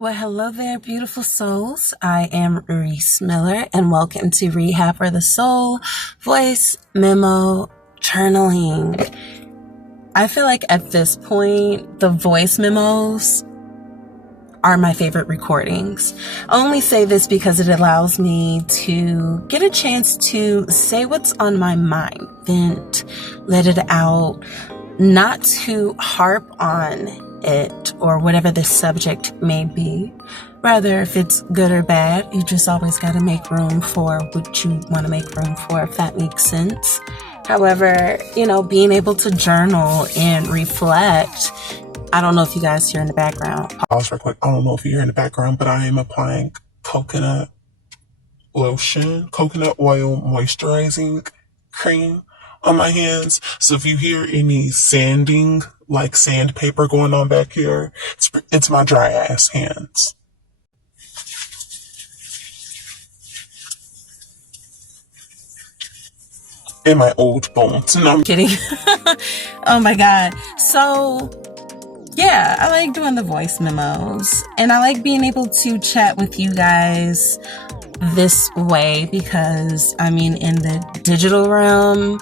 Well, hello there, beautiful souls. I am Reace Miller, and welcome to Rehab for the Soul Voice Memo Journaling. I feel like at this point, the voice memos are my favorite recordings. I only say this because it allows me to get a chance to say what's on my mind, vent, let it out, not to harp on it or whatever the subject may be. Rather, if it's good or bad, you just always got to make room for what you want to make room for, if that makes sense. However, being able to journal and reflect, I don't know if you guys hear in the background. Pause real quick. I don't know if you hear in the background, but I am applying coconut lotion, coconut oil moisturizing cream on my hands. So if you hear any sanding, like sandpaper going on back here, it's my dry ass hands. And my old bones. No, I'm kidding. Oh my God. So yeah, I like doing the voice memos, and I like being able to chat with you guys this way because, in the digital realm,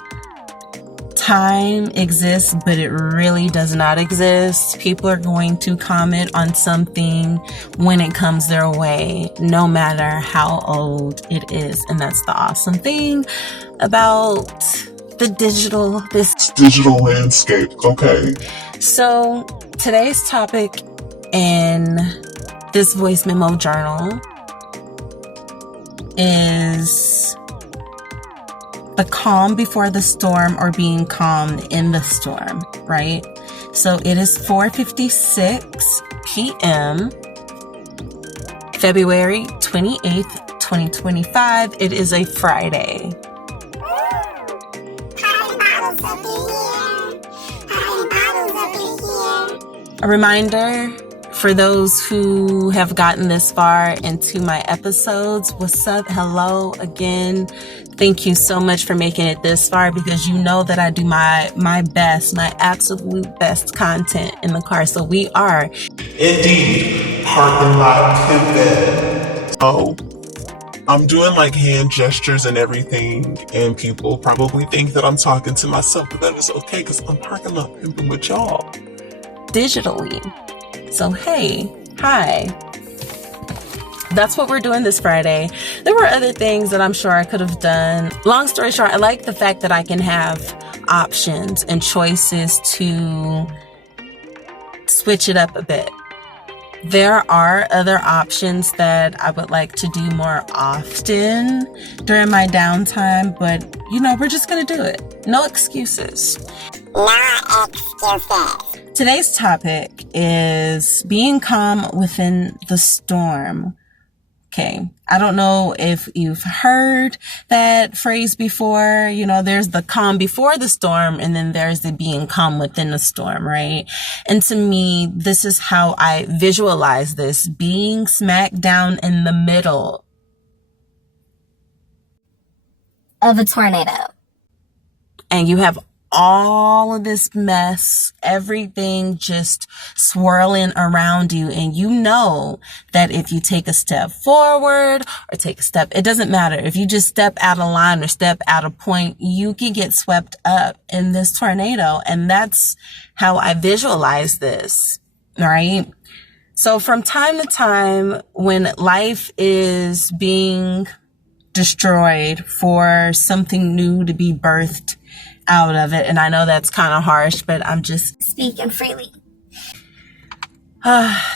time exists, but it really does not exist. People are going to comment on something when it comes their way, no matter how old it is. And that's the awesome thing about this digital landscape. Okay. So today's topic in this voice memo journal is the calm before the storm, or being calm in the storm, right? So it is 4:56 p.m. February 28th, 2025. It is a Friday. A reminder for those who have gotten this far into my episodes, what's up? Hello again. Thank you so much for making it this far, because you know that I do my best, my absolute best content in the car. So we are indeed parking lot pimping. Oh, I'm doing like hand gestures and everything, and people probably think that I'm talking to myself, but that is okay because I'm parking lot pimping with y'all digitally. So hey, hi. That's what we're doing this Friday. There were other things that I'm sure I could have done. Long story short, I like the fact that I can have options and choices to switch it up a bit. There are other options that I would like to do more often during my downtime, but we're just gonna do it. No excuses. No excuses. Today's topic is being calm within the storm. Okay, I don't know if you've heard that phrase before. There's the calm before the storm, and then there's the being calm within the storm, right? And to me, this is how I visualize this: being smack down in the middle of a tornado. And you have all of this mess, everything just swirling around you. And you know that if you take a step forward or take a step, it doesn't matter. If you just step out of line or step out of point, you can get swept up in this tornado. And that's how I visualize this, right? So from time to time, when life is being destroyed for something new to be birthed out of it, and I know that's kind of harsh, but I'm just speaking freely.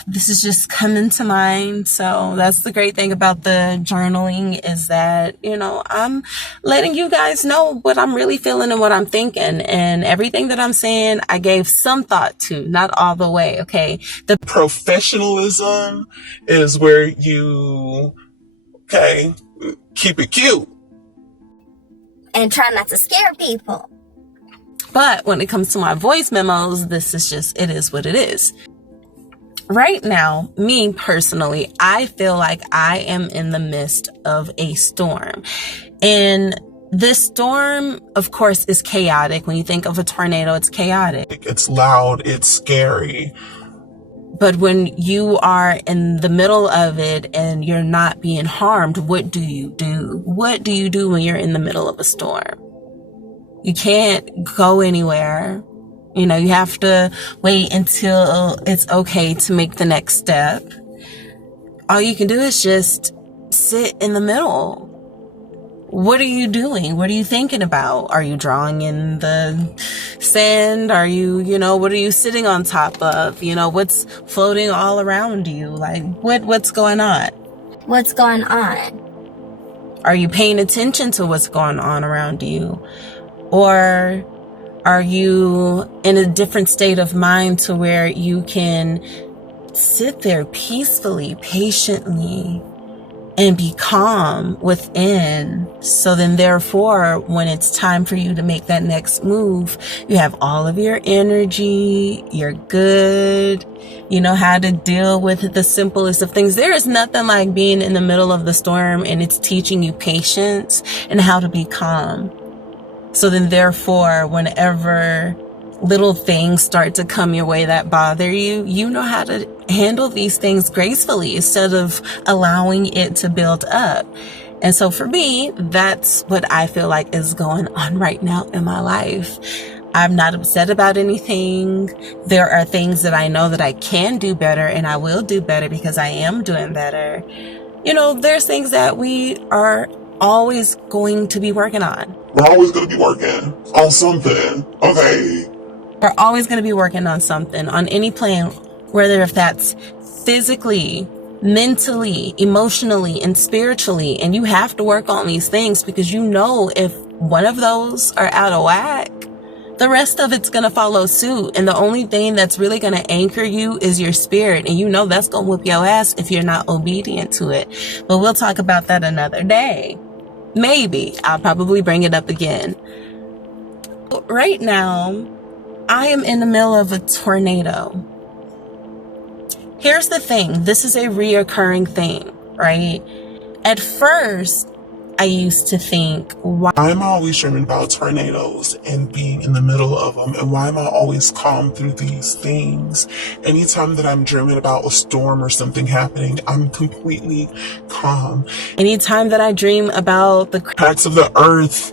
This is just coming to mind. So that's the great thing about the journaling, is that, I'm letting you guys know what I'm really feeling and what I'm thinking, and everything that I'm saying, I gave some thought to, not all the way. Okay. The professionalism is where you, keep it cute. And try not to scare people. But when it comes to my voice memos, this is just, it is what it is. Right now, me personally, I feel like I am in the midst of a storm. And this storm, of course, is chaotic. When you think of a tornado, it's chaotic. It's loud, it's scary. But when you are in the middle of it and you're not being harmed, what do you do? What do you do when you're in the middle of a storm? You can't go anywhere. You know, you have to wait until it's okay to make the next step. All you can do is just sit in the middle. What are you doing? What are you thinking about? Are you drawing in the sand? Are you, what are you sitting on top of? What's floating all around you? Like, what's going on? What's going on? Are you paying attention to what's going on around you? Or are you in a different state of mind to where you can sit there peacefully, patiently, and be calm within? So then therefore, when it's time for you to make that next move, you have all of your energy, you're good, you know how to deal with the simplest of things. There is nothing like being in the middle of the storm and it's teaching you patience and how to be calm. So then therefore, whenever little things start to come your way that bother you, you know how to handle these things gracefully instead of allowing it to build up. And so for me, that's what I feel like is going on right now in my life. I'm not upset about anything. There are things that I know that I can do better and I will do better because I am doing better. There's things that we are always going to be working on. We're always going to be working on something. Okay. We're always going to be working on something, on any plane, whether if that's physically, mentally, emotionally, and spiritually. And you have to work on these things because if one of those are out of whack, the rest of it's going to follow suit. And the only thing that's really going to anchor you is your spirit. And that's going to whoop your ass if you're not obedient to it. But we'll talk about that another day. Maybe I'll probably bring it up again. Right now, I am in the middle of a tornado. Here's the thing. This is a reoccurring thing, right? At first, I used to think, why I'm always dreaming about tornadoes and being in the middle of them, and why am I always calm through these things? Anytime that I'm dreaming about a storm or something happening, I'm completely calm. Anytime that I dream about the cracks of the earth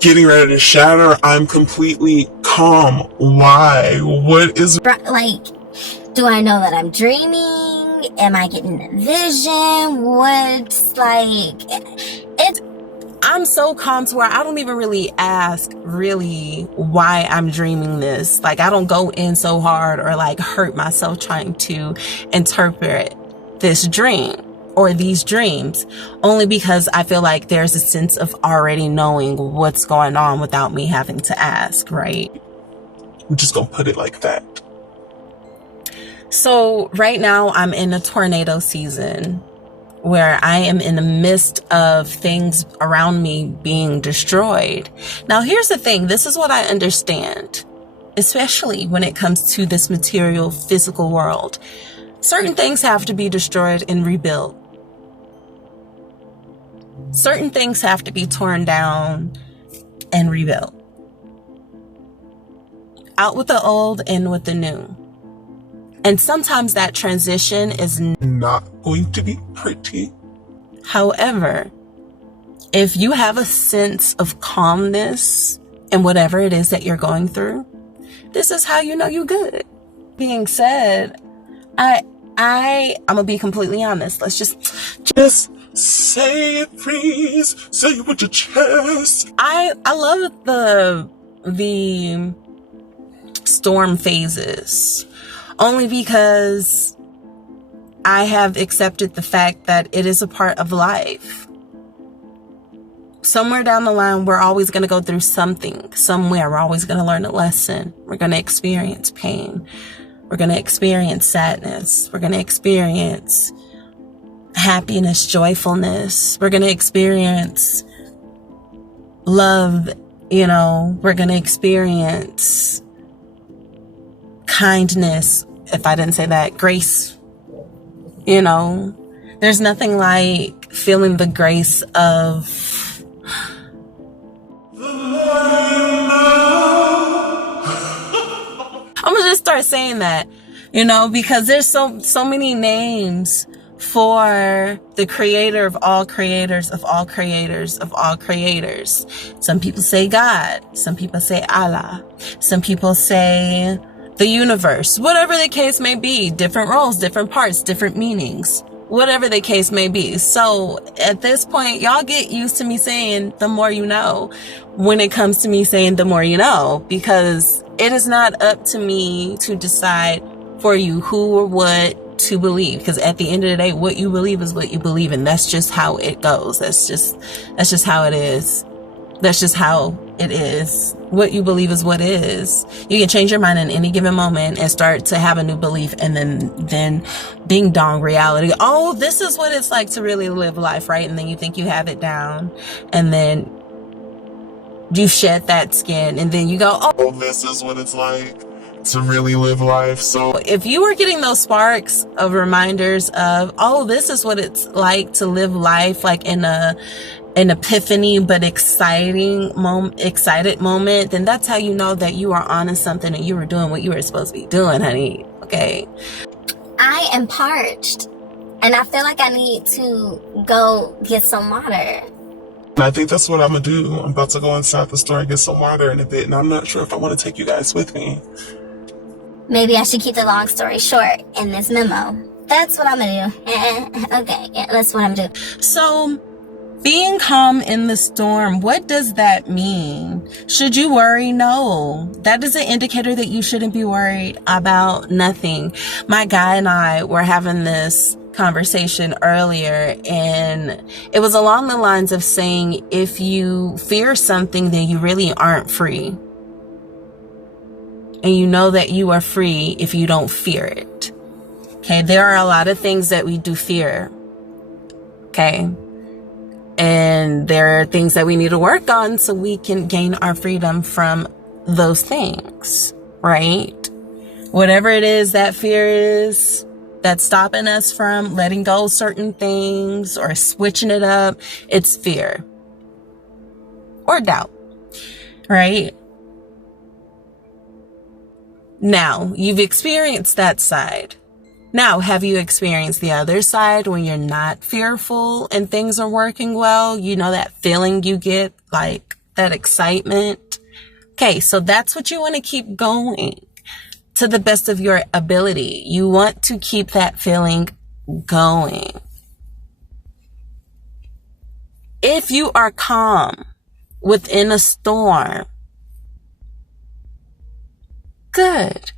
getting ready to shatter, I'm completely calm. Why? What is... Like, do I know that I'm dreaming? Am I getting a vision? I'm so calm to where I don't even really ask really why I'm dreaming this. Like, I don't go in so hard or like hurt myself trying to interpret this dream or these dreams, only because I feel like there's a sense of already knowing what's going on without me having to ask, right? I'm just gonna put it like that. So right now I'm in a tornado season where I am in the midst of things around me being destroyed. Now, here's the thing. This is what I understand, especially when it comes to this material, physical world. Certain things have to be destroyed and rebuilt. Certain things have to be torn down and rebuilt. Out with the old, in with the new. And sometimes that transition is not going to be pretty. However, if you have a sense of calmness in whatever it is that you're going through, this is how you know you're good. Being said, I'm gonna be completely honest. Let's just say it, please. Say it with your chest. I love the storm phases, only because I have accepted the fact that it is a part of life. Somewhere down the line, we're always going to go through something. Somewhere, we're always going to learn a lesson. We're going to experience pain. We're going to experience sadness. We're going to experience happiness, joyfulness. We're going to experience love. We're going to experience kindness. If I didn't say that, grace. There's nothing like feeling the grace of I'm gonna just start saying that. You know, because there's so many names for the creator of all creators, of all creators, of all creators. Some people say God. Some people say Allah. Some people say the universe. Whatever the case may be. Different roles, different parts, different meanings. Whatever the case may be. So at this point, y'all get used to me saying the more you know when it comes to me saying the more you know, because it is not up to me to decide for you who or what to believe, because at the end of the day, what you believe is what you believe, and that's just how it goes. That's just how it is. That's just how it is. What you believe is what is. You can change your mind in any given moment and start to have a new belief, and then ding dong reality. Oh, this is what it's like to really live life, right? And then you think you have it down, and then you shed that skin, and then you go, oh, this is what it's like to really live life. So if you were getting those sparks of reminders of, oh, this is what it's like to live life, like in an epiphany but excited moment, then that's how you know that you are on to something and you were doing what you were supposed to be doing, honey. Okay. I am parched, and I feel like I need to go get some water. And I think that's what I'm gonna do. I'm about to go inside the store and get some water in a bit, and I'm not sure if I want to take you guys with me. Maybe I should keep the long story short in this memo. That's what I'm gonna do. Okay, yeah, that's what I'm doing. So, being calm in the storm, what does that mean? Should you worry? No. That is an indicator that you shouldn't be worried about nothing. My guy and I were having this conversation earlier, and it was along the lines of saying, if you fear something, then you really aren't free. And you know that you are free if you don't fear it. Okay, there are a lot of things that we do fear. Okay. And there are things that we need to work on so we can gain our freedom from those things, right? Whatever it is that fear is that's stopping us from letting go of certain things or switching it up, it's fear or doubt, right? Now, you've experienced that side. Now, have you experienced the other side when you're not fearful and things are working well? You know, that feeling you get, like that excitement. Okay, so that's what you want to keep going to the best of your ability. You want to keep that feeling going. If you are calm within a storm, good.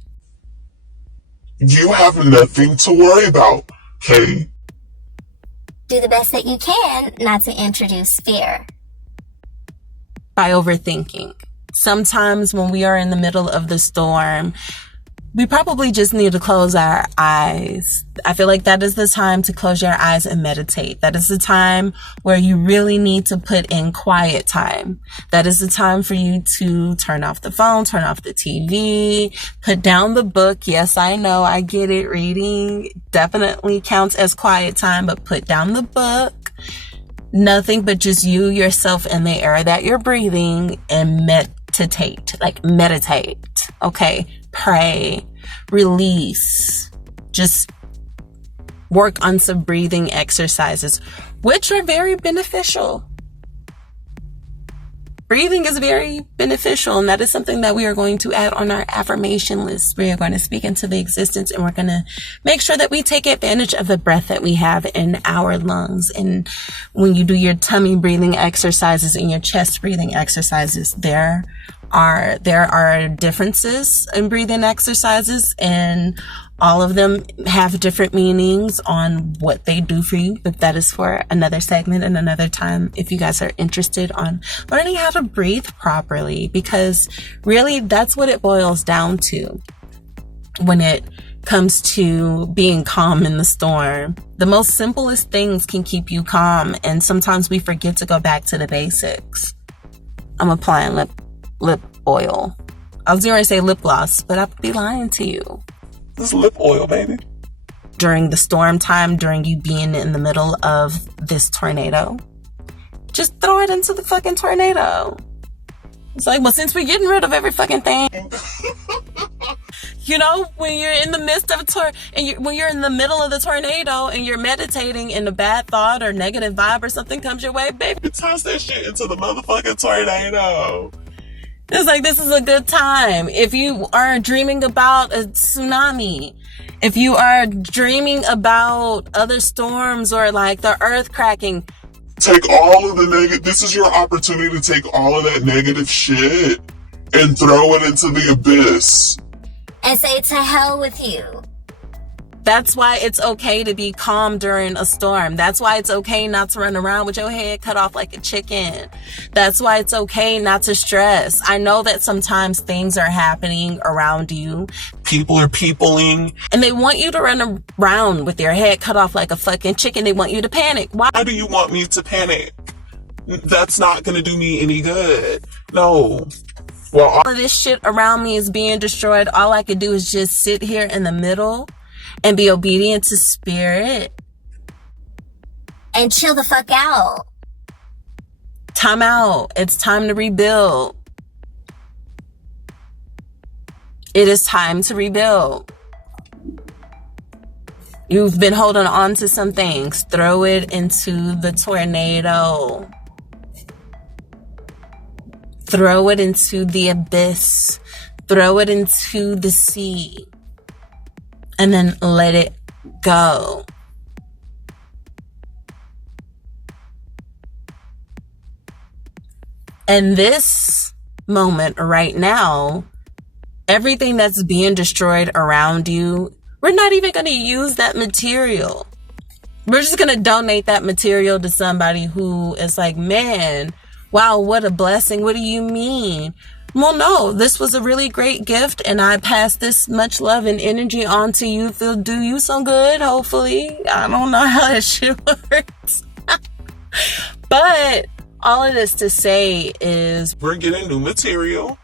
You have nothing to worry about, okay? Do the best that you can not to introduce fear. By overthinking. Sometimes when we are in the middle of the storm, we probably just need to close our eyes. I feel like that is the time to close your eyes and meditate. That is the time where you really need to put in quiet time. That is the time for you to turn off the phone, turn off the TV, put down the book. Yes, I know, I get it. Reading definitely counts as quiet time, but put down the book. Nothing but just you, yourself, and the air that you're breathing, and meditate. Like meditate. Okay. Pray, release, just work on some breathing exercises, which are very beneficial. Breathing is very beneficial, and that is something that we are going to add on our affirmation list. We are going to speak into the existence, and we're going to make sure that we take advantage of the breath that we have in our lungs. And when you do your tummy breathing exercises and your chest breathing exercises, there are differences in breathing exercises, and all of them have different meanings on what they do for you, but that is for another segment and another time if you guys are interested on learning how to breathe properly, because really that's what it boils down to when it comes to being calm in the storm. The most simplest things can keep you calm, and sometimes we forget to go back to the basics. I'm applying lip oil. I was going to say lip gloss, but I'd be lying to you. This is lip oil, baby. During the storm time, during you being in the middle of this tornado, just throw it into the fucking tornado. It's like, well, since we're getting rid of every fucking thing, You know, when you're in the midst of when you're in the middle of the tornado and you're meditating and a bad thought or negative vibe or something comes your way, baby, toss that shit into the motherfucking tornado. It's like, this is a good time. If you are dreaming about a tsunami, if you are dreaming about other storms or like the earth cracking, take all of the negative. This is your opportunity to take all of that negative shit and throw it into the abyss. And say, to hell with you. That's why it's okay to be calm during a storm. That's why it's okay not to run around with your head cut off like a chicken. That's why it's okay not to stress. I know that sometimes things are happening around you. People are peopling. And they want you to run around with your head cut off like a fucking chicken. They want you to panic. Why do you want me to panic? That's not going to do me any good. No. Well, all of this shit around me is being destroyed. All I could do is just sit here in the middle and be obedient to spirit. And chill the fuck out. Time out. It's time to rebuild. It is time to rebuild. You've been holding on to some things. Throw it into the tornado. Throw it into the abyss. Throw it into the sea. And then let it go. And this moment right now, everything that's being destroyed around you, we're not even going to use that material. We're just going to donate that material to somebody who is like, man, wow, what a blessing. What do you mean? Well, no, this was a really great gift and I passed this much love and energy on to you. It'll do you some good, hopefully. I don't know how that shit works. But all of this to say is we're getting new material.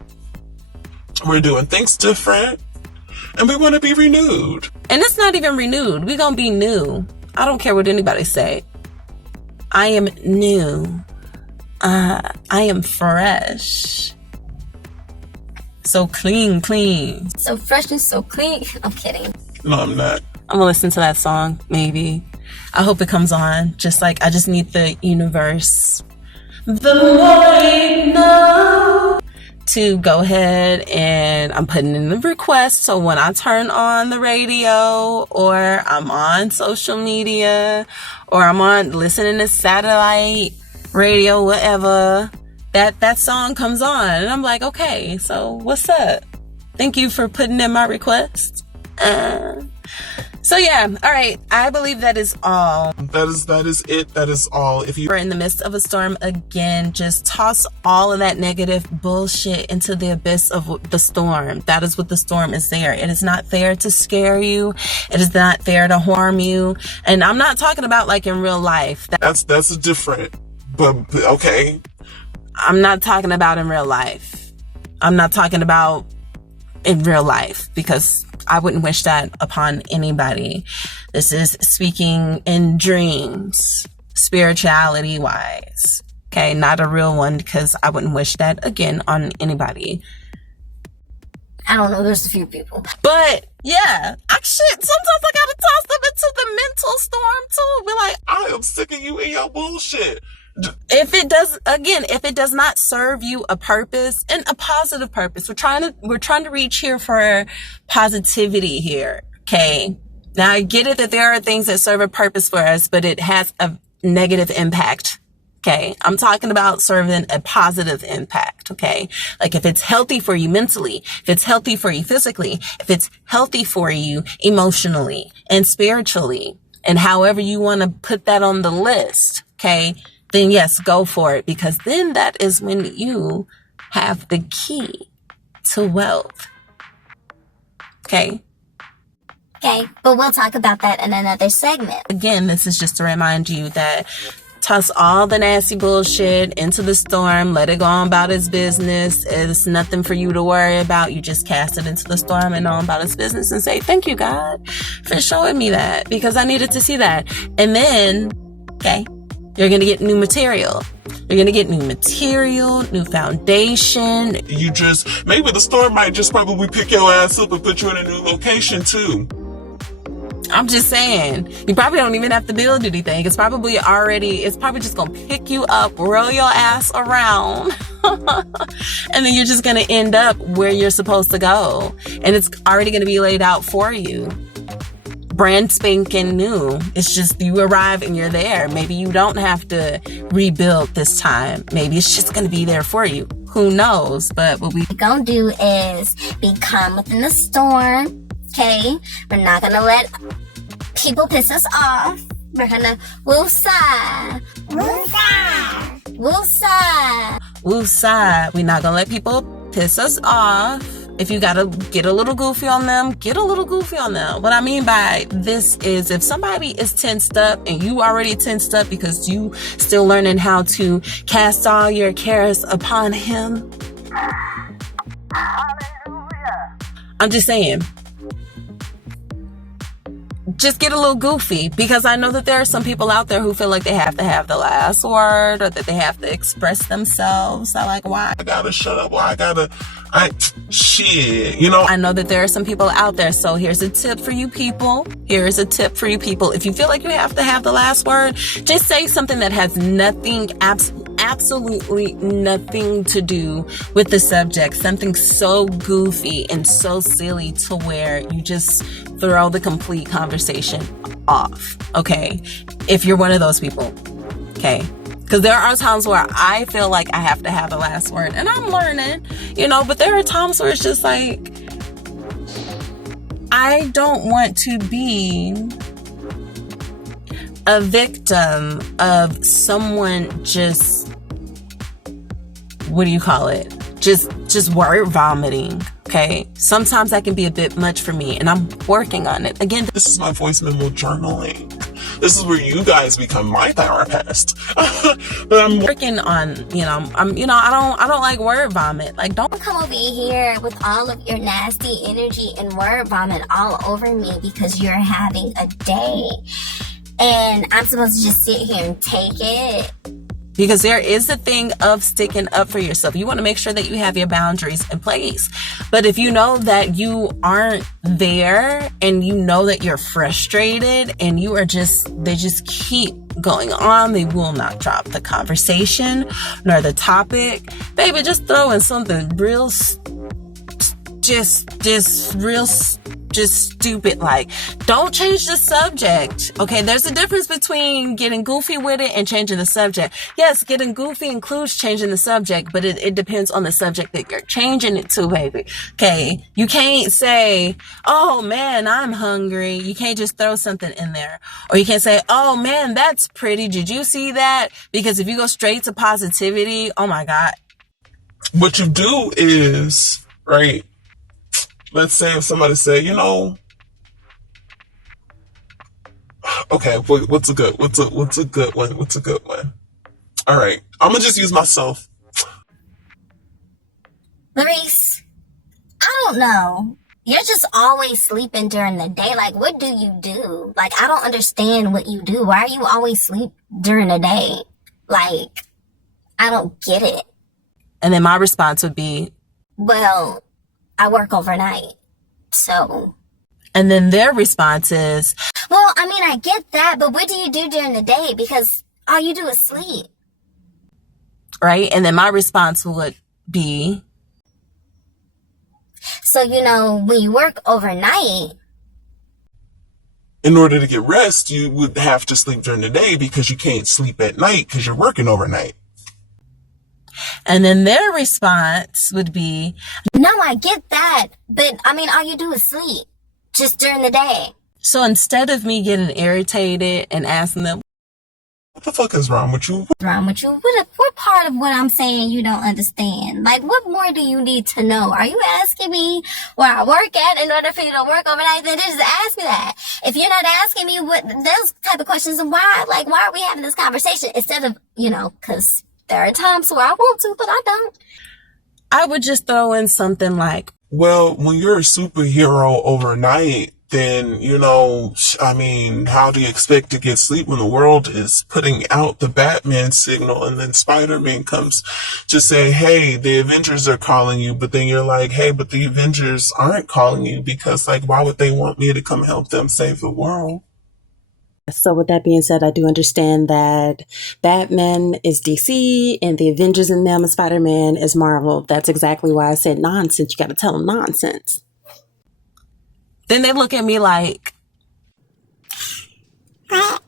We're doing things different. And we want to be renewed. And it's not even renewed. We're going to be new. I don't care what anybody say. I am new. I am fresh. So clean. So fresh and so clean. I'm kidding. No, I'm not. I'm gonna listen to that song, maybe. I hope it comes on. Just like, I just need the universe. The more you know. To go ahead and I'm putting in the request. So when I turn on the radio or I'm on social media or I'm on listening to satellite radio, whatever, that song comes on and I'm like, okay, so what's up? Thank you for putting in my request. So yeah, all right. I believe that is all. That is it. That is all. If you are in the midst of a storm, again, just toss all of that negative bullshit into the abyss of the storm. That is what the storm is there. It is not there to scare you. It is not there to harm you. And I'm not talking about like in real life. That's a different, but okay. I'm not talking about in real life. I'm not talking about in real life because I wouldn't wish that upon anybody. This is speaking in dreams, spirituality wise. Okay, not a real one because I wouldn't wish that again on anybody. I don't know, there's a few people. But yeah, sometimes I gotta toss them into the mental storm too. Be like, I am sick of you and your bullshit. If it does not serve you a purpose and a positive purpose, we're trying to reach here for positivity here. Okay. Now I get it that there are things that serve a purpose for us, but it has a negative impact. Okay. I'm talking about serving a positive impact. Okay. Like if it's healthy for you mentally, if it's healthy for you physically, if it's healthy for you emotionally and spiritually, and however you want to put that on the list. Okay. Then yes, go for it, because then that is when you have the key to wealth. Okay. Okay, but we'll talk about that in another segment. Again, this is just to remind you that toss all the nasty bullshit into the storm, let it go on about its business. It's nothing for you to worry about. You just cast it into the storm and on about its business and say, thank you, God, for showing me that, because I needed to see that. And then, okay, You're going to get new material. You're going to get new material, new foundation. You just, maybe the store might just probably pick your ass up and put you in a new location too. I'm just saying, you probably don't even have to build anything. It's probably just going to pick you up, roll your ass around, and then you're just going to end up where you're supposed to go. And it's already going to be laid out for you. Brand spanking new. It's just you arrive and you're there. Maybe you don't have to rebuild this time. Maybe it's just going to be there for you. Who knows? But what we're going to do is be calm within the storm. Okay? We're not going to let people piss us off. We're going to woosah. Woosah. Woosah. Woosah. We're not going to let people piss us off. If you gotta get a little goofy on them, get a little goofy on them. What I mean by this is if somebody is tensed up and you already tensed up because you still learning how to cast all your cares upon him. Hallelujah. I'm just saying, just get a little goofy, because I know that there are some people out there who feel like they have to have the last word or that they have to express themselves. I like, why? I gotta shut up. Shit, you know. I know that there are some people out there. So here's a tip for you people. If you feel like you have to have the last word, just say something that has absolutely nothing to do with the subject. Something so goofy and so silly to where you just throw the complete conversation off. Okay. If you're one of those people. Okay. Because there are times where I feel like I have to have the last word, and I'm learning, but there are times where it's just like, I don't want to be a victim of someone just, just word vomiting. Okay. Sometimes that can be a bit much for me, and I'm working on it. Again, this is my voice memo journaling. This is where you guys become my therapist. But I'm working on, I don't like word vomit. Like, don't come over here with all of your nasty energy and word vomit all over me because you're having a day. And I'm supposed to just sit here and take it. Because there is a thing of sticking up for yourself. You want to make sure that you have your boundaries in place. But if you know that you aren't there and you know that you're frustrated and they just keep going on, they will not drop the conversation nor the topic. Baby, just throw in something real, just stupid. Like, don't change the subject. Okay, there's a difference between getting goofy with it and changing the subject. Yes, getting goofy includes changing the subject, but it depends on the subject that you're changing it to, baby. Okay, you can't say, oh man, I'm hungry. You can't just throw something in there. Or you can't say, oh man, that's pretty. Did you see that? Because if you go straight to positivity, oh my God. What you do is, right, let's say if somebody say, okay, what's a good one? All right, I'm gonna just use myself. Reace, I don't know. You're just always sleeping during the day. Like, what do you do? Like, I don't understand what you do. Why are you always sleep during the day? Like, I don't get it. And then my response would be, well, I work overnight, so. And then their response is, well, I mean, I get that, but what do you do during the day? Because all you do is sleep. Right? And then my response would be, so, when you work overnight, in order to get rest, you would have to sleep during the day because you can't sleep at night because you're working overnight. And then their response would be, no, I get that, but I mean, all you do is sleep just during the day. So instead of me getting irritated and asking them, what the fuck is wrong with you? What's wrong with you? What part of what I'm saying you don't understand? Like, what more do you need to know? Are you asking me where I work at in order for you to work overnight? Then just ask me that. If you're not asking me what those type of questions, then why are we having this conversation instead of, because there are times where I want to, but I don't. I would just throw in something like, well, when you're a superhero overnight, then, I mean, how do you expect to get sleep when the world is putting out the Batman signal, and then Spider-Man comes to say, hey, the Avengers are calling you, but then you're like, hey, but the Avengers aren't calling you because, like, why would they want me to come help them save the world? So with that being said, I do understand that Batman is DC and the Avengers and them and Spider-Man is Marvel. That's exactly why I said nonsense. You got to tell them nonsense. Then they look at me like, and then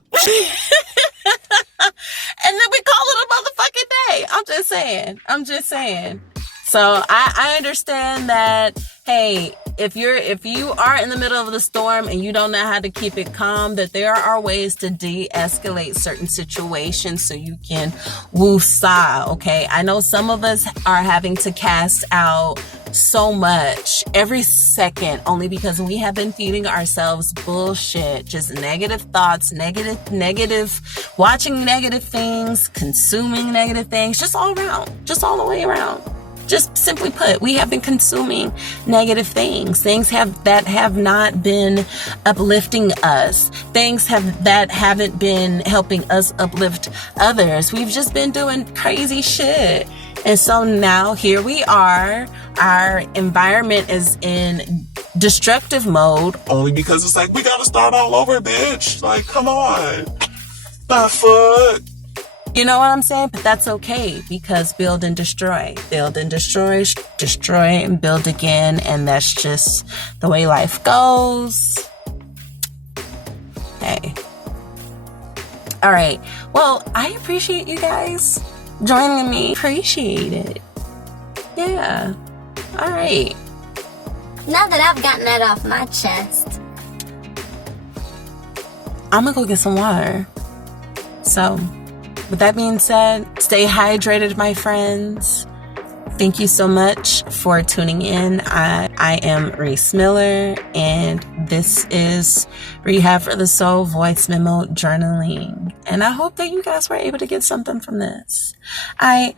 we call it a motherfucking day. I'm just saying. So I understand that, hey, if you are in the middle of the storm and you don't know how to keep it calm, that there are ways to de-escalate certain situations so you can woo-saw, okay? I know some of us are having to cast out so much every second only because we have been feeding ourselves bullshit, just negative thoughts, negative, watching negative things, consuming negative things, just all around, just all the way around. Just simply put, we have been consuming negative things that have not been uplifting us, things that haven't been helping us uplift others. We've just been doing crazy shit. And so now here we are, our environment is in destructive mode. Only because it's like, we gotta start all over, bitch. Like, come on. The fuck? You know what I'm saying? But that's okay, because build and destroy, destroy and build again. And that's just the way life goes. Hey. All right. Well, I appreciate you guys joining me. Appreciate it. Yeah. All right. Now that I've gotten that off my chest, I'm gonna go get some water. So, with that being said, stay hydrated, my friends. Thank you so much for tuning in. I am Reace Miller, and this is Rehab for the Soul Voice Memo Journaling. And I hope that you guys were able to get something from this. Bye.